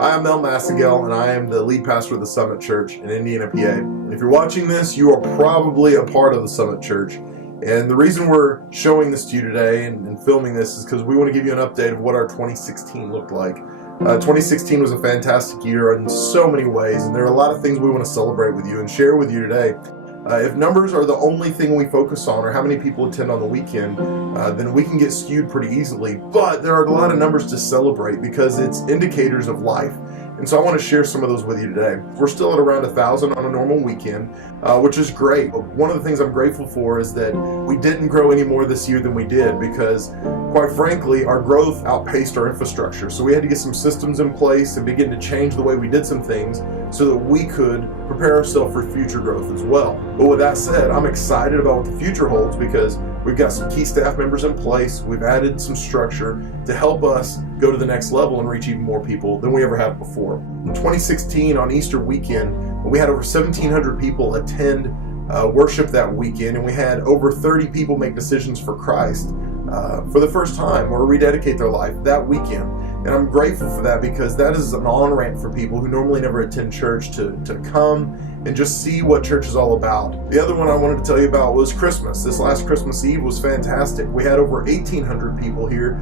Hi, I'm Mel Massigel, and I am the lead pastor of the Summit Church in Indiana, PA. And if you're watching this, you are probably a part of the Summit Church. And the reason we're showing this to you today and filming this is because we want to give you an update of what our 2016 looked like. 2016 was a fantastic year in so many ways, and there are a lot of things we want to celebrate with you and share with you today. If numbers are the only thing we focus on, or how many people attend on the weekend, then we can get skewed pretty easily. But there are a lot of numbers to celebrate because it's indicators of life. And so I want to share some of those with you today. We're still at around 1,000 on a normal weekend, which is great. But one of the things I'm grateful for is that we didn't grow any more this year than we did because, quite frankly, our growth outpaced our infrastructure. So we had to get some systems in place and begin to change the way we did some things so that we could prepare ourselves for future growth as well. But with that said, I'm excited about what the future holds because we've got some key staff members in place. We've added some structure to help us go to the next level and reach even more people than we ever have before. In 2016, on Easter weekend, we had over 1,700 people attend worship that weekend, and we had over 30 people make decisions for Christ for the first time or rededicate their life that weekend. And I'm grateful for that because that is an on-ramp for people who normally never attend church to come and just see what church is all about. The other one I wanted to tell you about was Christmas. This last Christmas Eve was fantastic. We had over 1,800 people here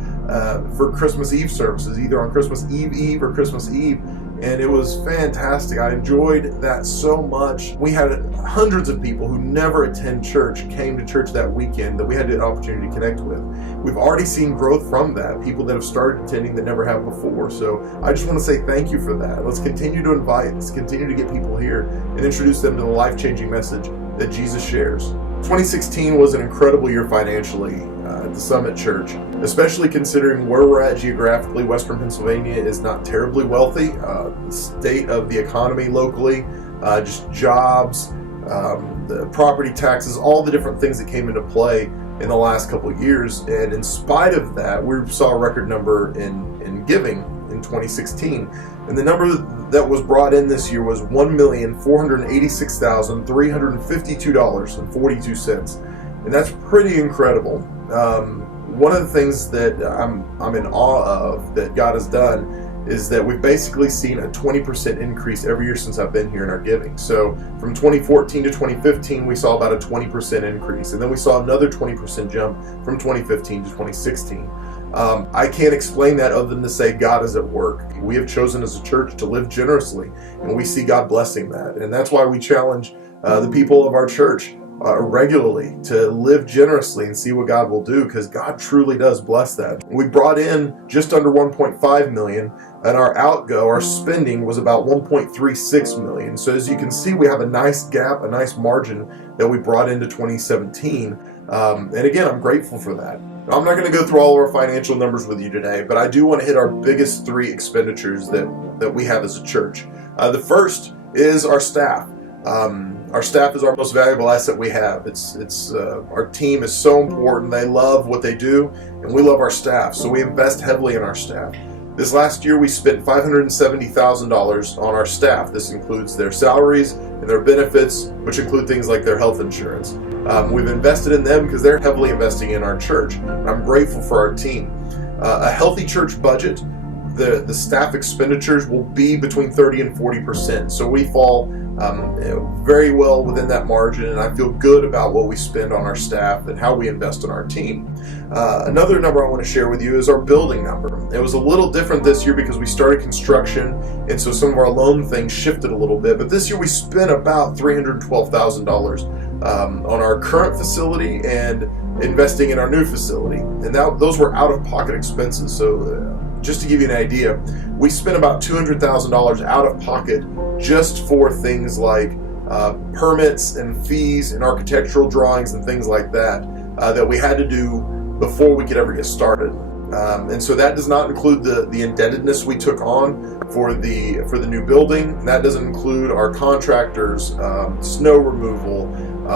for Christmas Eve services, either on Christmas Eve or Christmas Eve. And it was fantastic. I enjoyed that so much. We had hundreds of people who never attend church came to church that weekend that we had the opportunity to connect with. We've already seen growth from that, people that have started attending that never have before. So I just want to say thank you for that. Let's continue to invite, let's continue to get people here and introduce them to the life-changing message that Jesus shares. 2016 was an incredible year financially at the Summit Church, especially considering where we're at geographically. Western Pennsylvania is not terribly wealthy. The state of the economy locally, just jobs, the property taxes, all the different things that came into play in the last couple of years. And in spite of that, we saw a record number in giving in 2016. And the number that was brought in this year was $1,486,352.42. And that's pretty incredible. One of the things that I'm in awe of that God has done is that we've basically seen a 20% increase every year since I've been here in our giving. So from 2014 to 2015, we saw about a 20% increase. And then we saw another 20% jump from 2015 to 2016. I can't explain that other than to say God is at work. We have chosen as a church to live generously, and we see God blessing that. And that's why we challenge the people of our church regularly to live generously and see what God will do, because God truly does bless that. We brought in just under 1.5 million, and our spending was about 1.36 million. So as you can see, we have a nice gap, a nice margin that we brought into 2017. And again, I'm grateful for that. I'm not going to go through all of our financial numbers with you today, but I do want to hit our biggest three expenditures that we have as a church. The first is our staff. Our staff is our most valuable asset we have. Our team is so important. They love what they do, and we love our staff. So we invest heavily in our staff. This last year, we spent $570,000 on our staff. This includes their salaries and their benefits, which include things like their health insurance. We've invested in them because they're heavily investing in our church. I'm grateful for our team. A healthy church budget, the staff expenditures will be between 30 and 40%. So we fall very well within that margin, and I feel good about what we spend on our staff and how we invest in our team. Another number I want to share with you is our building number. It was a little different this year because we started construction, and so some of our loan things shifted a little bit. But this year we spent about $312,000 on our current facility and investing in our new facility. And those were out-of-pocket expenses. So just to give you an idea, we spent about $200,000 out of pocket just for things like permits and fees and architectural drawings and things like that that we had to do before we could ever get started. And so that does not include the indebtedness we took on for the new building. That doesn't include our contractors, snow removal,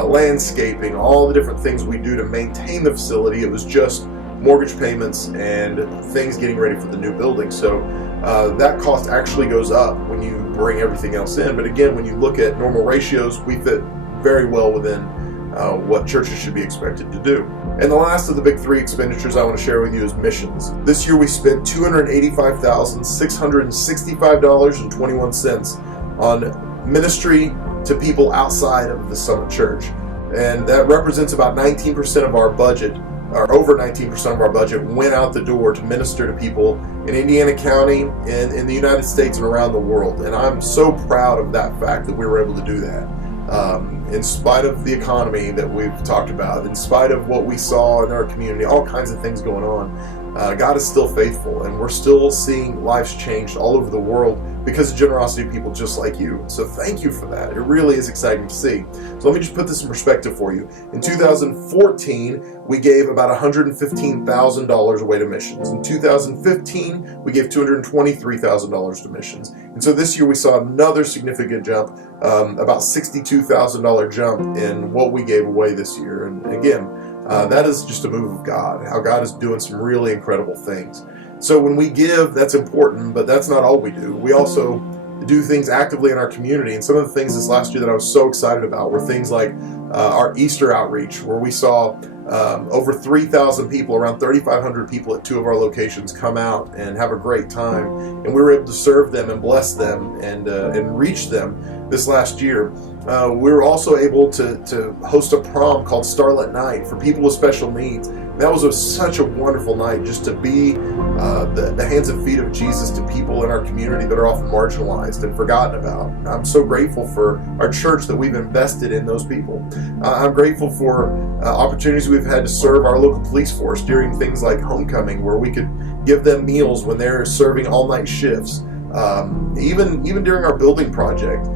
landscaping, all the different things we do to maintain the facility. It was just mortgage payments and things getting ready for the new building. So that cost actually goes up when you bring everything else in. But again, when you look at normal ratios, we fit very well within what churches should be expected to do. And the last of the big three expenditures I want to share with you is missions. This year we spent $285,665.21 on ministry to people outside of the Summit Church. And that represents about 19% of our budget, or over 19% of our budget, went out the door to minister to people in Indiana County and in the United States and around the world. And I'm so proud of that fact that we were able to do that. In spite of the economy that we've talked about, in spite of what we saw in our community, all kinds of things going on, God is still faithful, and we're still seeing lives changed all over the world because of generosity of people just like you. So thank you for that. It really is exciting to see. So let me just put this in perspective for you. In 2014, we gave about $115,000 away to missions. In 2015, we gave $223,000 to missions. And so this year we saw another significant jump, about $62,000 jump in what we gave away this year. And again, that is just a move of God, how God is doing some really incredible things. So when we give, that's important, but that's not all we do. We also do things actively in our community. And some of the things this last year that I was so excited about were things like our Easter outreach, where we saw over 3,000 people, around 3,500 people at two of our locations come out and have a great time. And we were able to serve them and bless them and reach them this last year. We were also able to host a prom called Starlit Night for people with special needs. That was such a wonderful night, just to be the hands and feet of Jesus to people in our community that are often marginalized and forgotten about. I'm so grateful for our church that we've invested in those people. I'm grateful for opportunities we've had to serve our local police force during things like homecoming, where we could give them meals when they're serving all-night shifts. Even during our building project,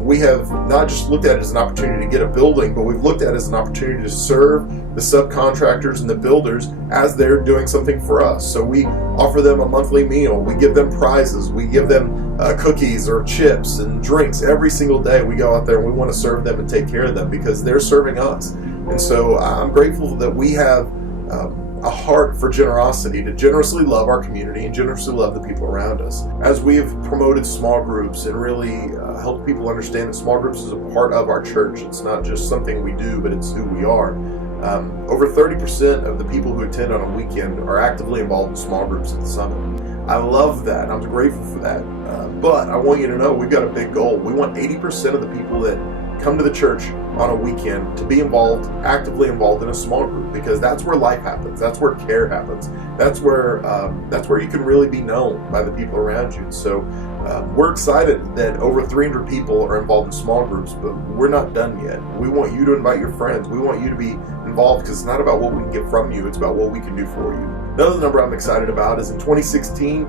we have not just looked at it as an opportunity to get a building, but we've looked at it as an opportunity to serve the subcontractors and the builders as they're doing something for us. So we offer them a monthly meal, we give them prizes, we give them cookies or chips and drinks every single day. We go out there and we want to serve them and take care of them because they're serving us. And so I'm grateful that we have a heart for generosity, to generously love our community and generously love the people around us. As we have promoted small groups and really helped people understand that small groups is a part of our church. It's not just something we do, but it's who we are. Over 30% of the people who attend on a weekend are actively involved in small groups at the Summit. I love that. I'm grateful for that. But I want you to know we've got a big goal. We want 80% of the people that come to the church on a weekend to be actively involved in a small group, because that's where life happens. That's where care happens. That's where you can really be known by the people around you. So we're excited that over 300 people are involved in small groups, but we're not done yet. We want you to invite your friends. We want you to be involved, because it's not about what we can get from you. It's about what we can do for you. Another number I'm excited about is in 2016,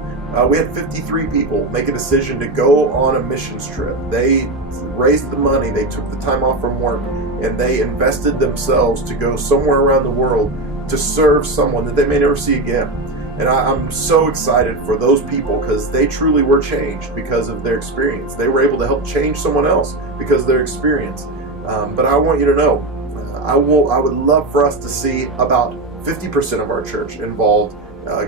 we had 53 people make a decision to go on a missions trip. They raised the money, they took the time off from work, and they invested themselves to go somewhere around the world to serve someone that they may never see again. And I'm so excited for those people, because they truly were changed because of their experience. They were able to help change someone else because of their experience. But I want you to know, I would love for us to see about 50% of our church involved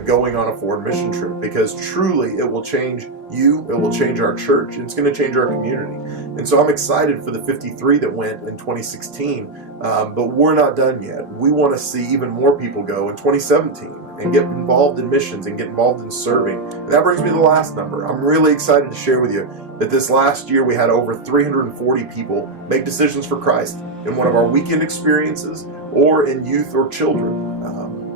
going on a foreign mission trip, because truly it will change you, it will change our church, and it's going to change our community. And so I'm excited for the 53 that went in 2016, but we're not done yet. We want to see even more people go in 2017 and get involved in missions and get involved in serving. And that brings me to the last number. I'm really excited to share with you that this last year we had over 340 people make decisions for Christ in one of our weekend experiences or in youth or children.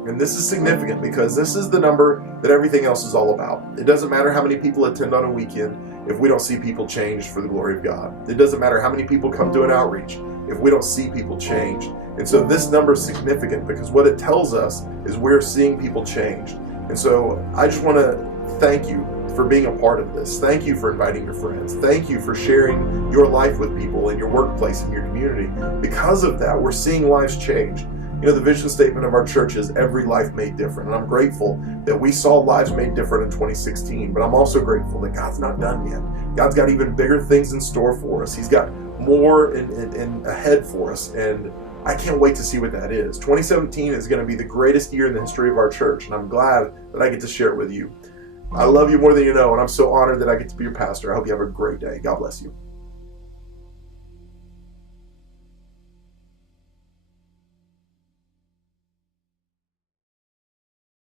And this is significant, because this is the number that everything else is all about. It doesn't matter how many people attend on a weekend if we don't see people changed for the glory of God. It doesn't matter how many people come to an outreach if we don't see people changed. And so this number is significant, because what it tells us is we're seeing people changed. And so I just want to thank you for being a part of this. Thank you for inviting your friends. Thank you for sharing your life with people in your workplace, in your community. Because of that, we're seeing lives change. You know, the vision statement of our church is every life made different. And I'm grateful that we saw lives made different in 2016, but I'm also grateful that God's not done yet. God's got even bigger things in store for us. He's got more in ahead for us, and I can't wait to see what that is. 2017 is going to be the greatest year in the history of our church, and I'm glad that I get to share it with you. I love you more than you know, and I'm so honored that I get to be your pastor. I hope you have a great day. God bless you.